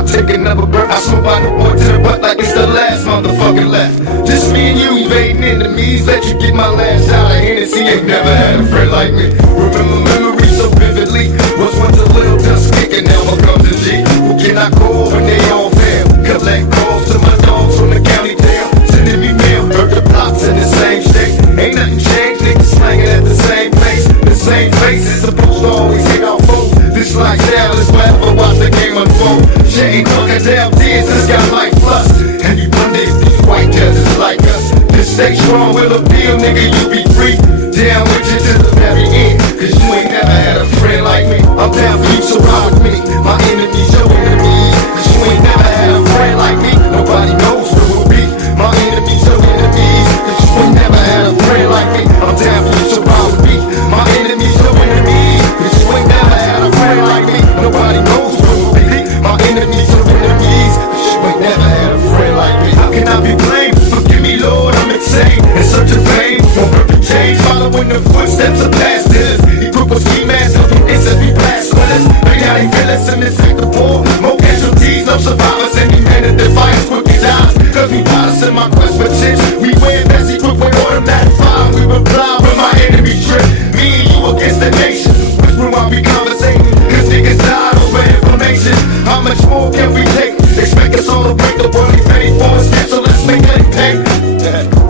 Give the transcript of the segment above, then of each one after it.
I take another breath. I smoke by the boy to the butt like it's the last motherfucker left. Just me and you evading enemies. Let you get my last shot of Hennessy. Ain't never had a friend like me. Remember memories so vividly. Was once a little dust kicking, now I come to G. Who can I call when they all fail? Collect calls to my dogs from the county jail. Sending me mail, heard the blocks in the same state. Ain't nothing changed, niggas slanging at the same place. The same faces supposed to always hit our foes. This lifestyle is forever, watch the game unfold. Shit ain't fucking down tears, this got life plus. And you wonder if these white judges like us. Just stay strong, will appeal, nigga, you be free. Down with you to the very end, cause you ain't never had a friend like me. I'm down for you, so ride with me. My enemies, your enemies, cause you ain't never had a friend like me. Nobody knows where we'll be. My enemies, your enemies, cause you ain't never had a friend like me. I'm down for you, so ride with me. My enemies, your enemies, cause you ain't never had a friend like me. Nobody knows where we'll be. My enemies, your enemies, cause you ain't never had a friend like me. How can I be blamed? Forgive me, Lord, I'm insane. In search of fame, won't hurt the change. Following the footsteps of past dealers. He put was ski mask up from instantly blast winners. Maybe how they feel us in this act of war. More casualties, no survivors. Any man that defies quickly dies. Cause we pilots in my quest for chips. We wear best equipped with automatic fire. We reply when my enemy trip. Me and you against the nation. Which room I'll be conversating? Cause niggas died over information. How much more can we take? Expect us all to break the world. They ready for us, so let's make it pay.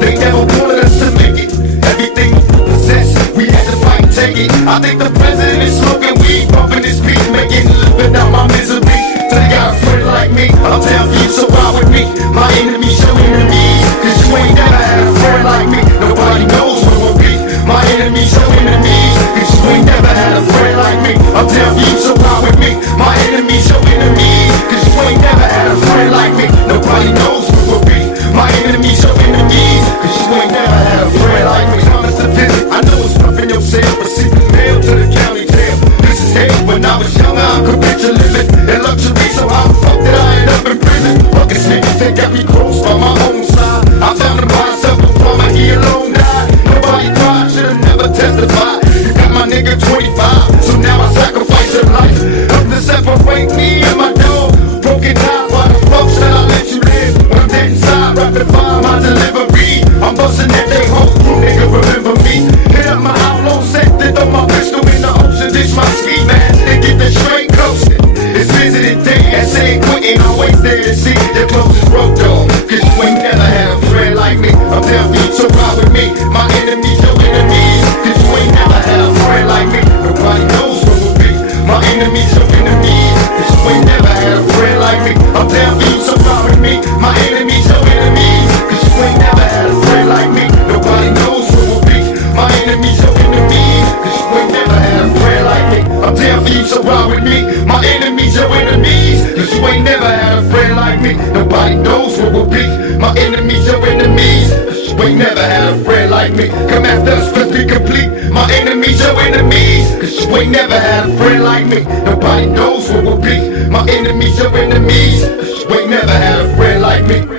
They never wanted us to make it. Everything we possess, we had to fight and take it. I think the president is smoking weed, bumping his beat, making a living out my misery. So they got a friend like me, I'm down for you, so ride with me. My enemies, your enemies, cause you ain't never had a friend like me. Nobody knows where we'll be. My enemies, your enemies, cause you ain't never had a friend like me. I'm down for you, so ride with me. My enemies, your enemies, cause you ain't never had a friend like me. Nobody knows where we'll be. My enemies, your enemies, cause you ain't never had a friend like me. Promise to visit, I know it's rough in your cell, receiving mail to the county jail. This is hell, when I was younger I could picture living in luxury, so how the fuck did I end up in prison? Fuck this niggas, they got me crossed on my own side. I found him by myself before my he alone died. Nobody cried, should've never testified. You got my nigga 25, so now I sacrifice your life. Up to separate me and my dog. Broken heart, why the fuck should I let you live? When I'm dead inside, rapid fire my delivery. I'm busting that day whole crew, nigga, remember me. Hit up my outlaw set, then throw my pistol in the ocean. Ditch my ski mask, then get the straight coasting. It's visiting day, at San Quentin, I wait there to see the closest road dog. Cause you ain't never had a friend like me. I'm down for you, so ride with me. My enemies, your enemies, cause you ain't never had a friend like me. Nobody knows where we'll be. My enemies, your enemies, cause you ain't never had a friend like me. I'm down for you, so ride with me. My enemies, your enemies, cause you ain't never had a friend like me. Nobody knows where we'll be. My enemies, your enemies, cause you ain't never had a friend like me. I'm down for you, so ride with me. My enemies, your enemies, cause you ain't never had a friend like me. Nobody knows where we'll be. My enemies, your enemies, cause you ain't never had a friend like me. Come after us, let's be complete. My enemies, your enemies, cause you ain't never had a friend like me. Nobody knows where we'll be. My enemies, your enemies, cause you ain't never had a friend like me.